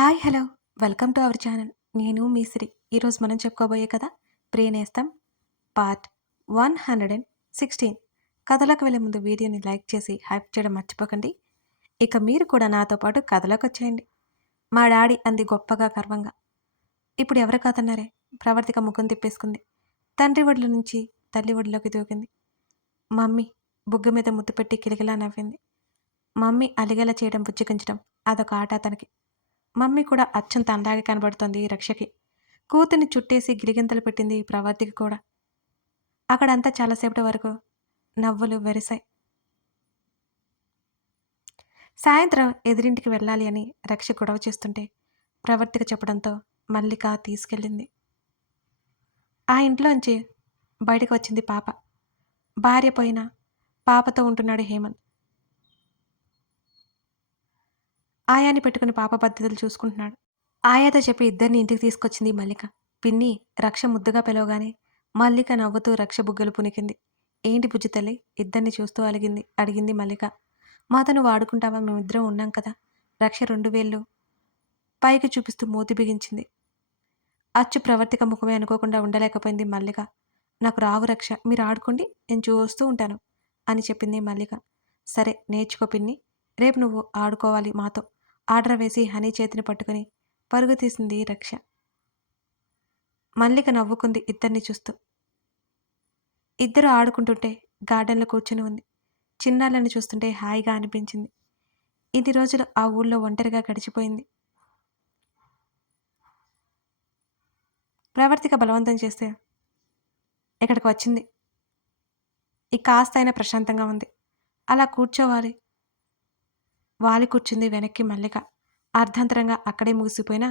Hi hello welcome to our channel. నేను మీ శ్రీ. ఈరోజు మనం చెప్పుకోబోయే కథ ప్రియనేస్తం పార్ట్ 116. కథలోకి వెళ్ళే ముందు వీడియోని లైక్ చేసి హైప్ చేయడం మర్చిపోకండి. ఇక మీరు కూడా నాతో పాటు కథలోకి వచ్చేయండి. మా డాడీ అంది గొప్పగా గర్వంగా. ఇప్పుడు ఎవరు కాదన్నారే? ప్రవర్తిక ముఖం తిప్పేసుకుంది. తండ్రి ఒడిలో నుంచి తల్లి ఒడిలోకి దూకింది. మమ్మీ బుగ్గ మీద ముద్దు పెట్టి కిలకిలా నవ్వింది. మమ్మీ అలిగేలా చేయడం బుజ్జగించడం అదొక ఆట అతనికి. మమ్మీ కూడా అచ్చం తనలాగే కనబడుతోంది రక్షకి. కూతుర్ని చుట్టేసి గిలిగింతలు పెట్టింది ప్రవర్తికి కూడా. అక్కడంతా చాలాసేపటి వరకు నవ్వులు వెరిశాయి. సాయంత్రం ఎదురింటికి వెళ్ళాలి అని రక్ష గొడవ చేస్తుంటే ప్రవర్తిక చెప్పడంతో మల్లిక తీసుకెళ్ళింది. ఆ ఇంట్లోంచి బయటకు వచ్చింది పాప. భార్య పోయినా పాపతో ఉంటున్నాడు హేమంత్. ఆయాని పెట్టుకుని పాప పద్ధతులు చూసుకుంటున్నాడు. ఆయాతో చెప్పి ఇద్దరిని ఇంటికి తీసుకొచ్చింది మల్లిక. పిన్ని రక్ష ముద్దుగా పిలవగానే మల్లిక నవ్వుతూ రక్ష బుగ్గలు పునికింది. ఏంటి బుజ్జి తల్లి? ఇద్దరిని చూస్తూ అడిగింది మల్లిక. మాతో నువ్వు ఆడుకుంటావా? మేమిద్దరం ఉన్నాం కదా. రక్ష 2 వేళ్ళు పైకి చూపిస్తూ మూతి బిగించింది. అచ్చు ప్రవర్తిక ముఖమే అనుకోకుండా ఉండలేకపోయింది మల్లిక. నాకు రావు రక్ష, మీరు ఆడుకోండి, నేను చూస్తూ ఉంటాను అని చెప్పింది మల్లిక. సరే నేర్చుకో పిన్ని, రేపు నువ్వు ఆడుకోవాలి మాతో. ఆర్డర్ వేసి హనీ చేతిని పట్టుకుని పరుగు తీసింది రక్ష. మల్లిక నవ్వుకుంది ఇద్దరిని చూస్తూ. ఇద్దరు ఆడుకుంటుంటే గార్డెన్లో కూర్చుని ఉంది. చిన్నాళ్ళని చూస్తుంటే హాయిగా అనిపించింది. ఇన్ని రోజులు ఆ ఊళ్ళో ఒంటరిగా గడిచిపోయింది. ప్రవర్తిక బలవంతం చేస్తే ఇక్కడికి వచ్చింది. ఈ కాస్తైనా ప్రశాంతంగా ఉంది. అలా కూర్చోవాలి వాలి కూర్చుంది వెనక్కి మల్లిక. అర్ధాంతరంగా అక్కడే ముగిసిపోయినా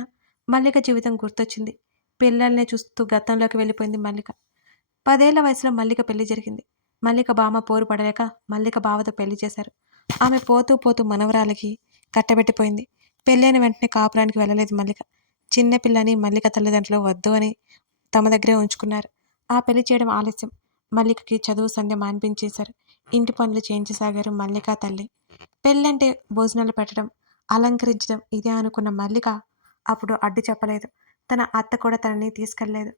మల్లిక జీవితం గుర్తొచ్చింది. పిల్లల్నే చూస్తూ గతంలోకి వెళ్ళిపోయింది మల్లిక. 10 ఏళ్ల వయసులో మల్లిక పెళ్లి జరిగింది. మల్లిక బామ్మ పోరు పడలేక మల్లిక బావతో పెళ్లి చేశారు. ఆమె పోతూ పోతూ మనవరాలకి కట్టబెట్టిపోయింది. పెళ్ళైన వెంటనే కాపురానికి వెళ్ళలేదు మల్లిక. చిన్నపిల్లని మల్లిక తల్లిదండ్రులు వద్దు అని తమ దగ్గరే ఉంచుకున్నారు. ఆ పెళ్లి చేయడం ఆలస్యం. మల్లికకి చదువు సంధ్య మాన్పించేశారు. ఇంటి పనులు చేయించసాగారు మల్లిక తల్లి. పెళ్ళంటే భోజనాలు పెట్టడం, అలంకరించడం ఇదే అనుకున్న మల్లిక అప్పుడు అడ్డు చెప్పలేదు. తన అత్త కూడా తనని తీసుకెళ్లలేదు.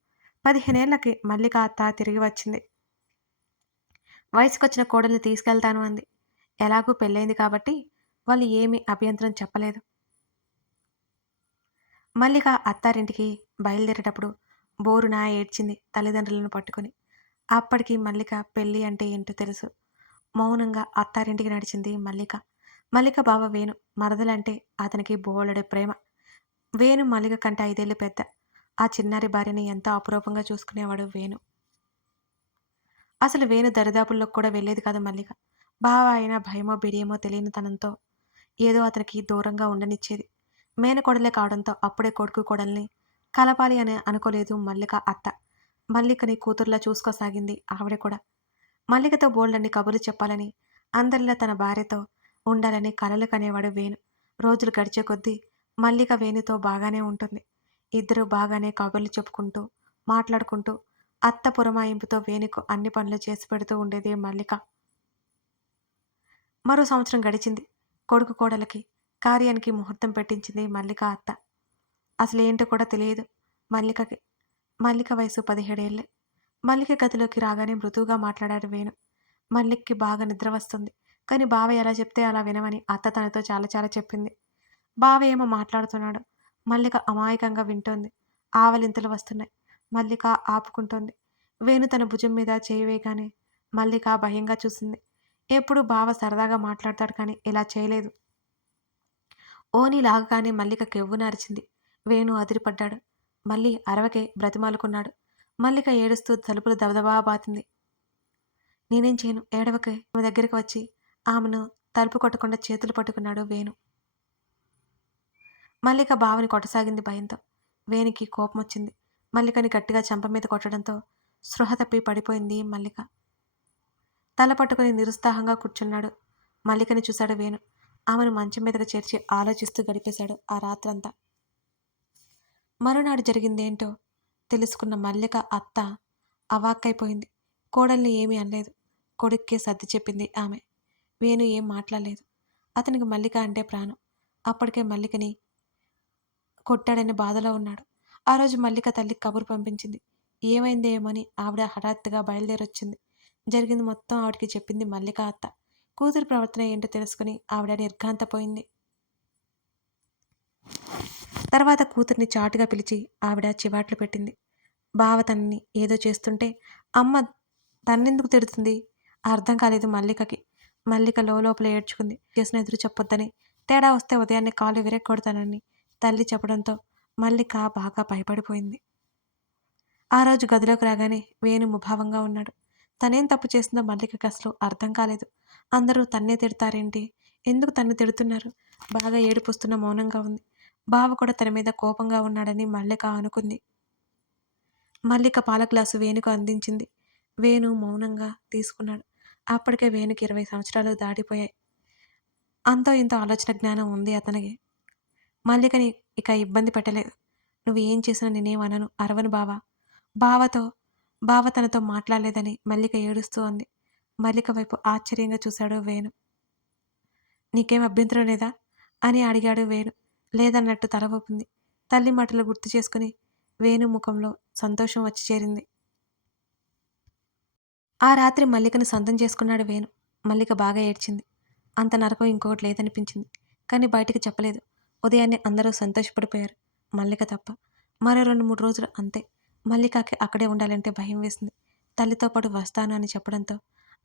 15 ఏళ్లకి మల్లిక అత్త తిరిగి వచ్చింది. వయసుకొచ్చిన కోడల్ని తీసుకెళ్తాను అంది. ఎలాగూ పెళ్ళైంది కాబట్టి వాళ్ళు ఏమీ అభ్యంతరం చెప్పలేదు. మల్లిక అత్తారింటికి బయలుదేరేటప్పుడు బోరున ఏడ్చింది తల్లిదండ్రులను పట్టుకుని. అప్పటికి మల్లిక పెళ్ళి అంటే ఏంటో తెలుసు. మౌనంగా అత్తారింటికి నడిచింది మల్లిక. మల్లిక బావ వేణు మరదలంటే అతనికి బోలెడు ప్రేమ. వేణు మల్లిక కంటే 5 ఏళ్ళు పెద్ద. ఆ చిన్నారి భార్యని ఎంతో అపురూపంగా చూసుకునేవాడు వేణు. అసలు వేణు దరిదాపుల్లోకి కూడా వెళ్ళేది కాదు మల్లిక. బావ అయినా భయమో బిడియమో తెలియని తనంతో ఏదో అతనికి దూరంగా ఉండనిచ్చేది. మేనకోడలే కావడంతో అప్పుడే కొడుకు కోడల్ని కలపాలి అని అనుకోలేదు మల్లిక అత్త. మల్లికని కూతుర్లా చూసుకోసాగింది ఆవిడ కూడా. మల్లికతో బోల్డన్ని కబుర్లు చెప్పాలని, అందరిలా తన భార్యతో ఉండాలని కలలు కనేవాడు వేణు. రోజులు గడిచే కొద్దీ మల్లిక వేణుతో బాగానే ఉంటుంది. ఇద్దరూ బాగానే కబుర్లు చెప్పుకుంటూ, మాట్లాడుకుంటూ అత్త పురమాయింపుతో వేణుకు అన్ని పనులు చేసి పెడుతూ ఉండేది మల్లిక. మరో సంవత్సరం గడిచింది. కొడుకు కోడలకి కార్యానికి ముహూర్తం పెట్టించింది మల్లిక అత్త. అసలేంటో కూడా తెలియదు మల్లికకి. మల్లిక వయసు 17 ఏళ్లే. మల్లిక గదిలోకి రాగానే మృదువుగా మాట్లాడాడు వేణు. మల్లిక్కి బాగా నిద్ర వస్తుంది. కానీ బావ ఎలా చెప్తే అలా వినమని అత్త తనతో చాలా చాలా చెప్పింది. బావ ఏమో మాట్లాడుతున్నాడు. మల్లిక అమాయకంగా వింటోంది. ఆవలింతలు వస్తున్నాయి. మల్లిక ఆపుకుంటోంది. వేణు తన భుజం మీద చేయి వేయగానే మల్లిక భయంగా చూసింది. ఎప్పుడు బావ సరదాగా మాట్లాడతాడు కానీ ఇలా చేయలేదు. ఓని లాగగానే మల్లిక కెవ్వున అరిచింది. వేణు అదిరిపడ్డాడు. మళ్ళీ అరవకే బ్రతిమాలుకున్నాడు. మల్లిక ఏడుస్తూ తలుపులు దబదబా బాతింది. నేనేం చేయను, ఏడవకే. ఆమె దగ్గరికి వచ్చి ఆమెను తలుపు కొట్టకుండా చేతులు పట్టుకున్నాడు వేణు. మల్లిక బావని కొట్టసాగింది భయంతో. వేణుకి కోపం వచ్చింది. మల్లికని గట్టిగా చెంప మీద కొట్టడంతో స్పృహ తప్పి పడిపోయింది మల్లిక. తల పట్టుకుని నిరుత్సాహంగా కూర్చున్నాడు. మల్లికని చూశాడు వేణు. ఆమెను మంచం మీదకు చేర్చి ఆలోచిస్తూ గడిపేశాడు ఆ రాత్రంతా. మరునాడు జరిగిందేంటో తెలుసుకున్న మల్లిక అత్త అవాక్కైపోయింది. కోడల్ని ఏమీ అనలేదు. కొడుక్కే సర్ది చెప్పింది ఆమె. వేణు ఏం మాట్లాడలేదు. అతనికి మల్లిక అంటే ప్రాణం. అప్పటికే మల్లికని కొట్టాడని బాధలో ఉన్నాడు. ఆ రోజు మల్లిక తల్లికి కబురు పంపించింది. ఏమైందో ఏమోని ఆవిడ హఠాత్తుగా బయలుదేరొచ్చింది. జరిగింది మొత్తం ఆవిడకి చెప్పింది మల్లిక అత్త. కూతురి ప్రవర్తన ఏంటో తెలుసుకుని ఆవిడ నిర్ఘాంతపోయింది. తర్వాత కూతుర్ని చాటుగా పిలిచి ఆవిడ చివాట్లు పెట్టింది. బావ తనని ఏదో చేస్తుంటే అమ్మ తన్నెందుకు తిడుతుంది? అర్థం కాలేదు మల్లికకి. మల్లిక లోలోపల ఏడ్చుకుంది. చేసిన ఎదురు చెప్పొద్దని, తేడా వస్తే ఉదయాన్నే కాళ్ళు విరగ్గొడతానని తల్లి చెప్పడంతో మల్లిక బాగా భయపడిపోయింది. ఆ రోజు గదిలోకి రాగానే వేణు ముభావంగా ఉన్నాడు. తనేం తప్పు చేసిందో మల్లికకి అసలు అర్థం కాలేదు. అందరూ తన్నే తిడతారేంటి? ఎందుకు తన్ను తిడుతున్నారు? బాగా ఏడుపొస్తున్న మౌనంగా ఉంది. బావ కూడా తన మీద కోపంగా ఉన్నాడని మల్లిక అనుకుంది. మల్లిక పాల గ్లాసు వేణుకు అందించింది. వేణు మౌనంగా తీసుకున్నాడు. అప్పటికే వేణుకి 20 సంవత్సరాలు దాటిపోయాయి. అంతో ఇంతో ఆలోచన జ్ఞానం ఉంది అతనికి. మల్లికని ఇక ఇబ్బంది పెట్టలేదు. నువ్వు ఏం చేసినా నేనేమనను, అరవను బావా. బావతో బావ తనతో మాట్లాడలేదని మల్లిక ఏడుస్తూ అంది. మల్లిక వైపు ఆశ్చర్యంగా చూశాడు వేణు. నీకేం అభ్యంతరం లేదా? అని అడిగాడు వేణు. లేదన్నట్టు తల ఊపింది. తల్లి మాటలు గుర్తు చేసుకుని వేణు ముఖంలో సంతోషం వచ్చి చేరింది. ఆ రాత్రి మల్లికను సొంతం చేసుకున్నాడు వేణు. మల్లిక బాగా ఏడ్చింది. అంత నరకం ఇంకొకటి లేదనిపించింది. కానీ బయటికి చెప్పలేదు. ఉదయాన్నే అందరూ సంతోషపడిపోయారు. మల్లిక తప్ప. మరో 2, 3 రోజులు అంతే. మల్లికకి అక్కడే ఉండాలంటే భయం వేసింది. తల్లితో పాటు వస్తాను అని చెప్పడంతో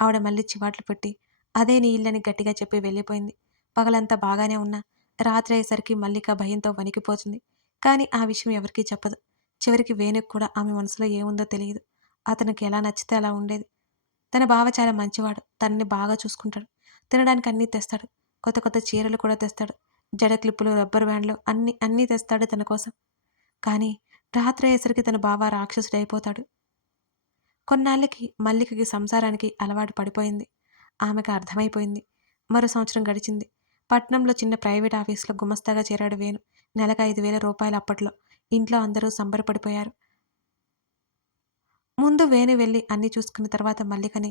ఆవిడ మళ్ళీ చివాట్లు పెట్టి అదే నీ ఇల్లని గట్టిగా చెప్పి వెళ్ళిపోయింది. పగలంతా బాగానే ఉన్నా రాత్రి అయ్యేసరికి మల్లిక భయంతో వణికిపోతుంది. కానీ ఆ విషయం ఎవరికీ చెప్పదు. చివరికి వేణుకు కూడా ఆమె మనసులో ఏముందో తెలియదు. అతనికి ఎలా నచ్చితే అలా ఉండేది. తన బావ చాలా మంచివాడు. తనని బాగా చూసుకుంటాడు. తినడానికి అన్నీ తెస్తాడు. కొత్త కొత్త చీరలు కూడా తెస్తాడు. జడ క్లిప్పులు, రబ్బర్ బ్యాండ్లు అన్నీ తెస్తాడు తన కోసం. కానీ రాత్రి అయ్యేసరికి తన బావ రాక్షసుడైపోతాడు. కొన్నాళ్ళకి మల్లికకి సంసారానికి అలవాటు పడిపోయింది. ఆమెకు అర్థమైపోయింది. మరో సంవత్సరం గడిచింది. పట్నంలో చిన్న ప్రైవేట్ ఆఫీసులో గుమస్తాగా చేరాడు వేణు. నెలకు 5,000 రూపాయలు అప్పట్లో. ఇంట్లో అందరూ సంబరపడిపోయారు. ముందు వేణు వెళ్ళి అన్నీ చూసుకున్న తర్వాత మల్లికని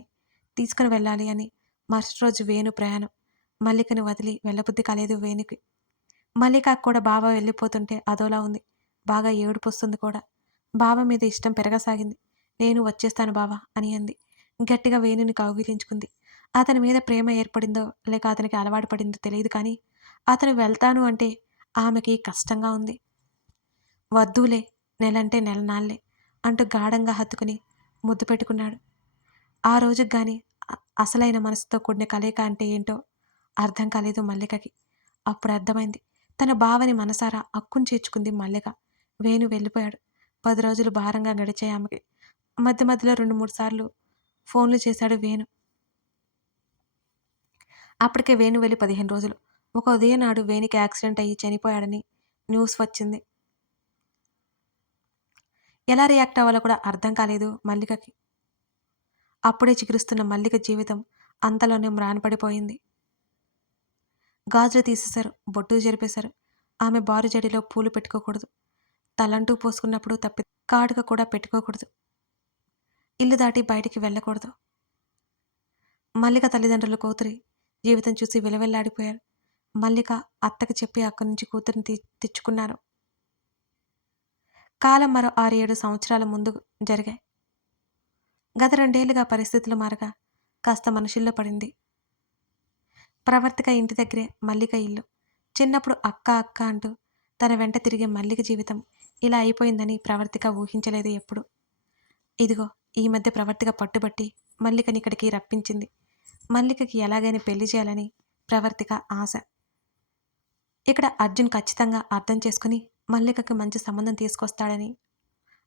తీసుకుని వెళ్ళాలి అని మరుసటి రోజు వేణు ప్రయాణం. మల్లికని వదిలి వెళ్ళబుద్ధి కాలేదు వేణుకి. మల్లికకు కూడా బావ వెళ్ళిపోతుంటే అదోలా ఉంది. బాగా ఏడుపొస్తుంది కూడా. బావ మీద ఇష్టం పెరగసాగింది. నేను వచ్చేస్తాను బావా అని అంది. గట్టిగా వేణుని కౌగిలించుకుంది. అతని మీద ప్రేమ ఏర్పడిందో లేక అతనికి అలవాటు పడిందో తెలియదు కానీ అతను వెళ్తాను అంటే ఆమెకి కష్టంగా ఉంది. వద్దులే, నెలంటే నెలనాళ్లే అంటూ గాఢంగా హత్తుకుని ముద్దు పెట్టుకున్నాడు. ఆ రోజుకి గాని అసలైన మనసుతో కూడిన కలయిక అంటే ఏంటో అర్థం కాలేదు మల్లికకి. అప్పుడు అర్థమైంది. తన బావని మనసారా అక్కున చేర్చుకుంది మల్లిక. వేణు వెళ్ళిపోయాడు. 10 రోజులు భారంగా గడిచాయి ఆమెకి. మధ్య మధ్యలో 2, 3 సార్లు ఫోన్లు చేశాడు వేణు. అప్పటికే వేణు వెళ్ళి 15 రోజులు. ఒక ఉదయం నాడు వేణుకి యాక్సిడెంట్ అయ్యి చనిపోయాడని న్యూస్ వచ్చింది. ఎలా రియాక్ట్ అవ్వాలో కూడా అర్థం కాలేదు మల్లికకి. అప్పుడే చిగురిస్తున్న మల్లిక జీవితం అంతలోనే మ్రాన్పడిపోయింది. గాజులు తీసేశారు. బొట్టు చెరిపేశారు. ఆమె బారు జడిలో పూలు పెట్టుకోకూడదు. తలంటూ పోసుకున్నప్పుడు కాటుక కూడా పెట్టుకోకూడదు. ఇల్లు దాటి బయటికి వెళ్ళకూడదు. మల్లిక తల్లిదండ్రులు కూతురి జీవితం చూసి విలవెల్లాడిపోయారు. మల్లిక అత్తకి చెప్పి అక్కడి నుంచి కూతురిని తెచ్చుకున్నారు. కాలం మరో 6, 7 సంవత్సరాల ముందు జరిగాయి. గత 2 ఏళ్లుగా పరిస్థితులు మారగా కాస్త మనుషుల్లో పడింది. ప్రవర్తిక ఇంటి దగ్గరే మల్లిక ఇల్లు. చిన్నప్పుడు అక్క అక్క అంటూ తన వెంట తిరిగే మల్లిక జీవితం ఇలా అయిపోయిందని ప్రవర్తిక ఊహించలేదు ఎప్పుడు. ఇదిగో ఈ మధ్య ప్రవర్తిక పట్టుబట్టి మల్లికని ఇక్కడికి రప్పించింది. మల్లికకి ఎలాగైనా పెళ్లి చేయాలని ప్రవర్తిక ఆశ. ఇక్కడ అర్జున్ ఖచ్చితంగా అర్థం చేసుకుని మల్లికకి మంచి సంబంధం తీసుకొస్తాడని,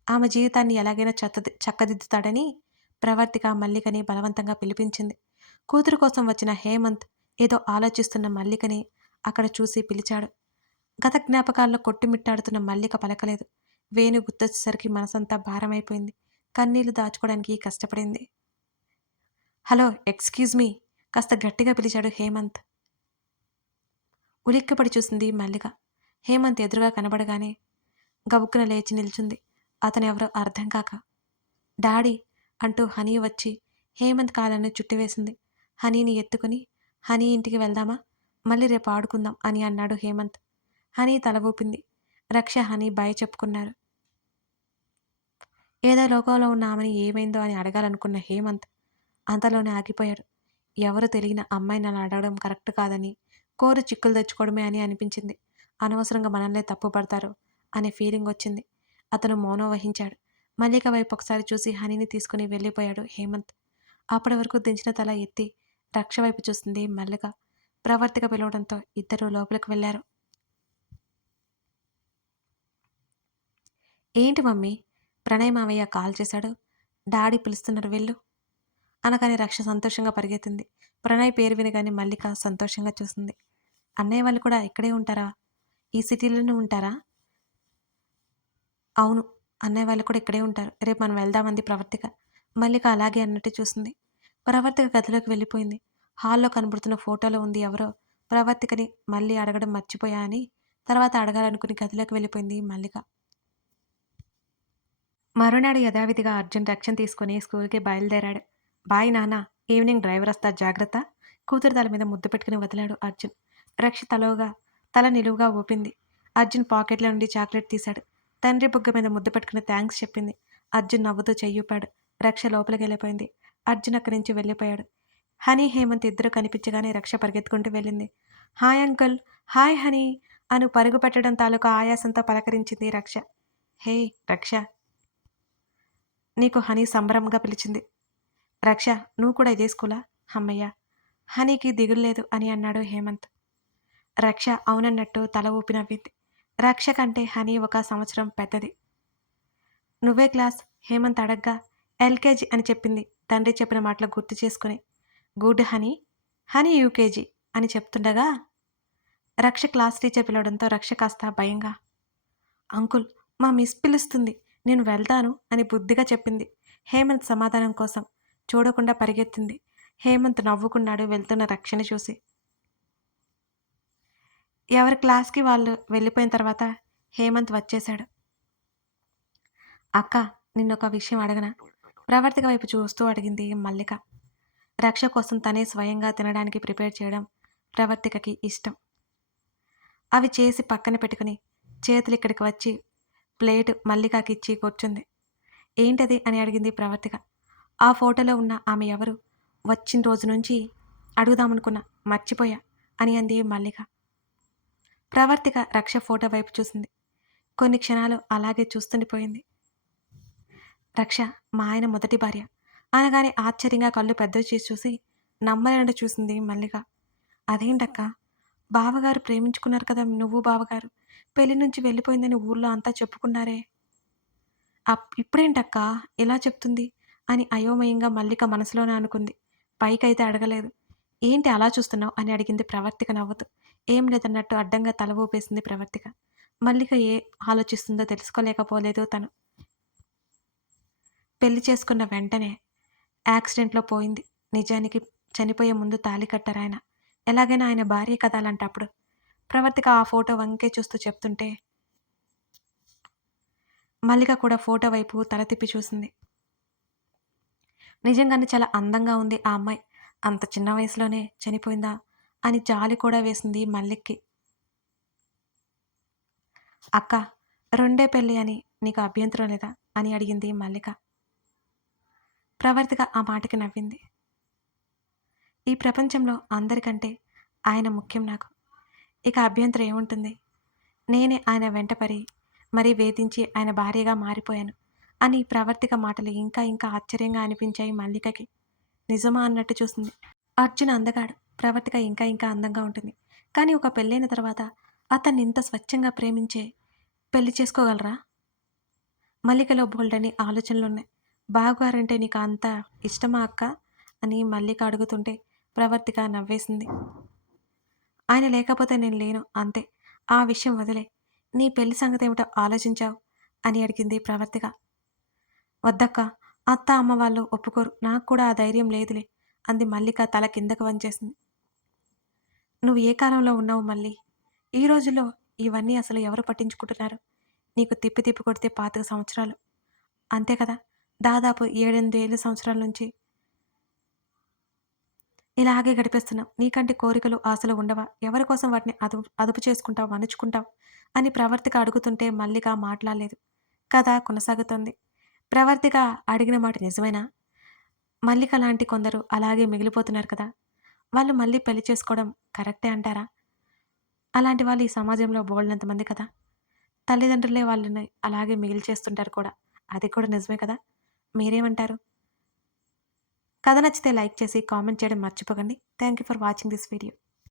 ఆమె జీవితాన్ని ఎలాగైనా చక్కదిద్దుతాడని ప్రవర్తిక మల్లికని బలవంతంగా పిలిపించింది. కూతురు కోసం వచ్చిన హేమంత్ ఏదో ఆలోచిస్తున్న మల్లికని అక్కడ చూసి పిలిచాడు. గత జ్ఞాపకాల్లో కొట్టుమిట్టాడుతున్న మల్లిక పలకలేదు. వేణు గుర్తొచ్చేసరికి మనసంతా భారమైపోయింది. కన్నీళ్లు దాచుకోవడానికి కష్టపడింది. హలో, ఎక్స్క్యూజ్ మీ కాస్త గట్టిగా పిలిచాడు హేమంత్. ఉలిక్కిపడి చూసింది మల్లిక. హేమంత్ ఎదురుగా కనబడగానే గబుక్కున లేచి నిల్చుంది. అతనెవరో అర్థం కాక. డాడీ అంటూ హనీ వచ్చి హేమంత్ కాళ్ళను చుట్టివేసింది. హనీని ఎత్తుకుని హనీ ఇంటికి వెళ్దామా, మళ్ళీ రేపు ఆడుకుందాం అని అన్నాడు హేమంత్. హనీ తల ఊపింది. రక్ష, హనీ బాయ్ చెప్పుకున్నారు. ఏదో లోకంలో ఉన్న ఆమెని ఏమైందో అని అడగాలనుకున్న హేమంత్ అంతలోనే ఆగిపోయాడు. ఎవరో తెలియని అమ్మాయిని అలా అడగడం కరెక్ట్ కాదని, కోరి చిక్కులు తెచ్చుకోవడమే అని అనిపించింది. అనవసరంగా మనల్నే తప్పుపడతారు అనే ఫీలింగ్ వచ్చింది. అతను మౌనం వహించాడు. మల్లిక వైపు ఒకసారి చూసి హనీని తీసుకుని వెళ్ళిపోయాడు హేమంత్. అప్పటి వరకు దించిన తల ఎత్తి రక్ష వైపు చూస్తుంది మల్లిక. ప్రవర్తిక పిలవడంతో ఇద్దరూ లోపలికి వెళ్లారు. ఏంటి మమ్మీ? ప్రణయ్ మావయ్య కాల్ చేశాడు. డాడీ పిలుస్తున్నారు వెళ్ళు అనగానే రక్ష సంతోషంగా పరిగెత్తింది. ప్రణయ్ పేరు వినగానే మల్లిక సంతోషంగా చూసింది. అన్నయ్య వాళ్ళు కూడా ఇక్కడే ఉంటారా? ఈ సిటీలోనే ఉంటారా? అవును. అన్నయ్య వాళ్ళు కూడా ఇక్కడే ఉంటారు. రేపు మనం వెళ్దామంది ప్రవర్తిక. మల్లిక అలాగే అన్నట్టు చూసింది. ప్రవర్తిక గదిలోకి వెళ్ళిపోయింది. హాల్లో కనబడుతున్న ఫోటోలో ఉంది ఎవరో ప్రవర్తికని మళ్ళీ అడగడం మర్చిపోయా అని తర్వాత అడగాలనుకుని గదిలోకి వెళ్ళిపోయింది మల్లిక. మరునాడు యథావిధిగా అర్జున్ రక్షణ తీసుకుని స్కూల్కి బయలుదేరాడు. బాయ్ నాన్న, ఈవినింగ్ డ్రైవర్ వస్తారు జాగ్రత్త. కూతురు తల మీద ముద్దు పెట్టుకుని వదిలాడు అర్జున్. రక్ష తల నిలువుగా ఊపింది. అర్జున్ పాకెట్లో నుండి చాక్లెట్ తీశాడు. తండ్రి బుగ్గ మీద ముద్దు పెట్టుకుని థ్యాంక్స్ చెప్పింది. అర్జున్ నవ్వుతూ చెయ్యూపాడు. రక్ష లోపలికి వెళ్ళిపోయింది. అర్జున్ అక్కడి నుంచి వెళ్ళిపోయాడు. హనీ, హేమంత్ ఇద్దరు కనిపించగానే రక్ష పరిగెత్తుకుంటూ వెళ్ళింది. హాయ్ అంకుల్, హాయ్ హనీ అను పరుగు పెట్టడం తాలూకా ఆయాసంతో పలకరించింది రక్ష. హే రక్ష, నీకు హనీ సంబరంగా పిలిచింది. రక్ష, నువ్వు కూడా ఇదే స్కూలా? హమ్మయ్య, హనీకి దిగుల్లేదు అని అన్నాడు హేమంత్. రక్ష అవునన్నట్టు తల ఊపి నవ్వింది. రక్ష కంటే హనీ 1 సంవత్సరం పెద్దది. నువ్వే క్లాస్? హేమంత్ అడగ్గా ఎల్కేజీ అని చెప్పింది తండ్రి చెప్పిన మాటలు గుర్తు చేసుకుని. గుడ్ హనీ, హనీ యూకేజీ అని చెప్తుండగా రక్ష క్లాస్ టీచర్ పిలవడంతో రక్ష కాస్త భయంగా, అంకుల్, మా మిస్ పిలుస్తుంది, నేను వెళ్తాను అని బుద్ధిగా చెప్పింది. హేమంత్ సమాధానం కోసం చూడకుండా పరిగెత్తింది. హేమంత్ నవ్వుకున్నాడు వెళ్తున్న రక్షని చూసి. ఎవరి క్లాస్కి వాళ్ళు వెళ్ళిపోయిన తర్వాత హేమంత్ వచ్చేశాడు. అక్క, నిన్నొక విషయం అడగనా? ప్రవర్తిక వైపు చూస్తూ అడిగింది మల్లిక. రక్ష కోసం తనే స్వయంగా తినడానికి ప్రిపేర్ చేయడం ప్రవర్తికకి ఇష్టం. అవి చేసి పక్కన పెట్టుకుని చేతులు ఇక్కడికి వచ్చి ప్లేట్ మల్లికకి ఇచ్చి కూర్చుంది. ఏంటది అని అడిగింది ప్రవర్తిక. ఆ ఫోటోలో ఉన్న ఆమె ఎవరు? వచ్చిన రోజు నుంచి అడుగుదామనుకున్నా, మర్చిపోయా అని అంది మల్లిక. ప్రవర్తిక రక్ష ఫోటో వైపు చూసింది. కొన్ని క్షణాలు అలాగే చూస్తుండిపోయింది. రక్ష మా ఆయన మొదటి భార్య అనగానే ఆశ్చర్యంగా కళ్ళు పెద్దవి చేసి చూసి నమ్మలేనట్టు చూసింది మల్లిక. అదేంటక్క, బావగారు ప్రేమించుకున్నారు కదా నువ్వు బావగారు, పెళ్లి నుంచి వెళ్ళిపోయిందని ఊర్లో అంతా చెప్పుకున్నారే, ఇప్పుడేంటక్క ఇలా చెప్తుంది అని అయోమయంగా మల్లిక మనసులోనే అనుకుంది. పైకైతే అడగలేదు. ఏంటి అలా చూస్తున్నావు అని అడిగింది ప్రవర్తిక నవ్వుతూ. ఏం లేదన్నట్టు అడ్డంగా తల ఊపేసింది ప్రవర్తిక. మల్లిక ఏ ఆలోచిస్తుందో తెలుసుకోలేకపోలేదు తను. పెళ్లి చేసుకున్న వెంటనే యాక్సిడెంట్లో పోయింది. నిజానికి చనిపోయే ముందు తాళి కట్టారాయన. ఎలాగైనా ఆయన భార్య కదా అలాంటప్పుడు. ప్రవర్తిక ఆ ఫోటో వంకే చూస్తూ చెప్తుంటే మల్లిక కూడా ఫోటో వైపు తల తిప్పి చూసింది. నిజంగానే చాలా అందంగా ఉంది ఆ అమ్మాయి. అంత చిన్న వయసులోనే చనిపోయిందా అని జాలి కూడా వేసింది మల్లిక్కి. అక్క, రెండే పెళ్ళి అని నీకు అభ్యంతరం లేదా అని అడిగింది మల్లిక. ప్రవర్తిక ఆ మాటకి నవ్వింది. ఈ ప్రపంచంలో అందరికంటే ఆయన ముఖ్యం నాకు. ఇక అభ్యంతరం ఏముంటుంది? నేనే ఆయన వెంటపడి మరీ వేధించి ఆయన భార్యగా మారిపోయాను అని ప్రవర్తిక మాటలు ఇంకా ఇంకా ఆశ్చర్యంగా అనిపించాయి మల్లికకి. నిజమా అన్నట్టు చూసింది. అర్జున్ అందగాడు, ప్రవర్తిక ఇంకా ఇంకా అందంగా ఉంటుంది. కానీ ఒక పెళ్ళైన తర్వాత అతన్ని ఇంత స్వచ్ఛంగా ప్రేమించే పెళ్లి చేసుకోగలరా? మల్లికలో బోల్డని ఆలోచనలున్నాయి. బావగారంటే నీకు అంత ఇష్టమా అక్క అని మల్లిక అడుగుతుంటే ప్రవర్తిక నవ్వేసింది. ఆయన లేకపోతే నేను లేను అంతే. ఆ విషయం వదిలే. నీ పెళ్లి సంగతేమిటో ఆలోచించావు అని అడిగింది ప్రవర్తిక. వద్దక్క, అత్త అమ్మ వాళ్ళు ఒప్పుకోరు. నాకు కూడా ఆ ధైర్యం లేదులే అంది మల్లిక తల కిందకు వంచేసింది. నువ్వు ఏ కాలంలో ఉన్నావు మళ్ళీ? ఈ రోజుల్లో ఇవన్నీ అసలు ఎవరు పట్టించుకుంటున్నారు? నీకు తిప్పి తిప్పి కొడితే 25 సంవత్సరాలు అంతే కదా. దాదాపు 7, 8 సంవత్సరాల నుంచి ఇలాగే గడిపేస్తున్నావు. నీకంటే కోరికలు, ఆశలు ఉండవా? ఎవరి కోసం వాటిని అదుపు చేసుకుంటావు, అణుచుకుంటావు అని ప్రవర్తిక అడుగుతుంటే మల్లిక మాట్లాడలేదు. కథ కొనసాగుతోంది. ప్రవర్తిక అడిగిన మాట నిజమేనా? మల్లిక లాంటి కొందరు అలాగే మిగిలిపోతున్నారు కదా! వాళ్ళు మళ్ళీ పెళ్లి చేసుకోవడం కరెక్టే అంటారా? అలాంటి వాళ్ళు ఈ సమాజంలో బోలెడంత మంది కదా! తల్లిదండ్రులే వాళ్ళని అలాగే మిగిల్చేస్తుంటారు కూడా. అది కూడా నిజమే కదా! మీరేమంటారు? కథ నచ్చితే లైక్ చేసి, కామెంట్ చేయడం మర్చిపోకండి. Thank you for watching this video.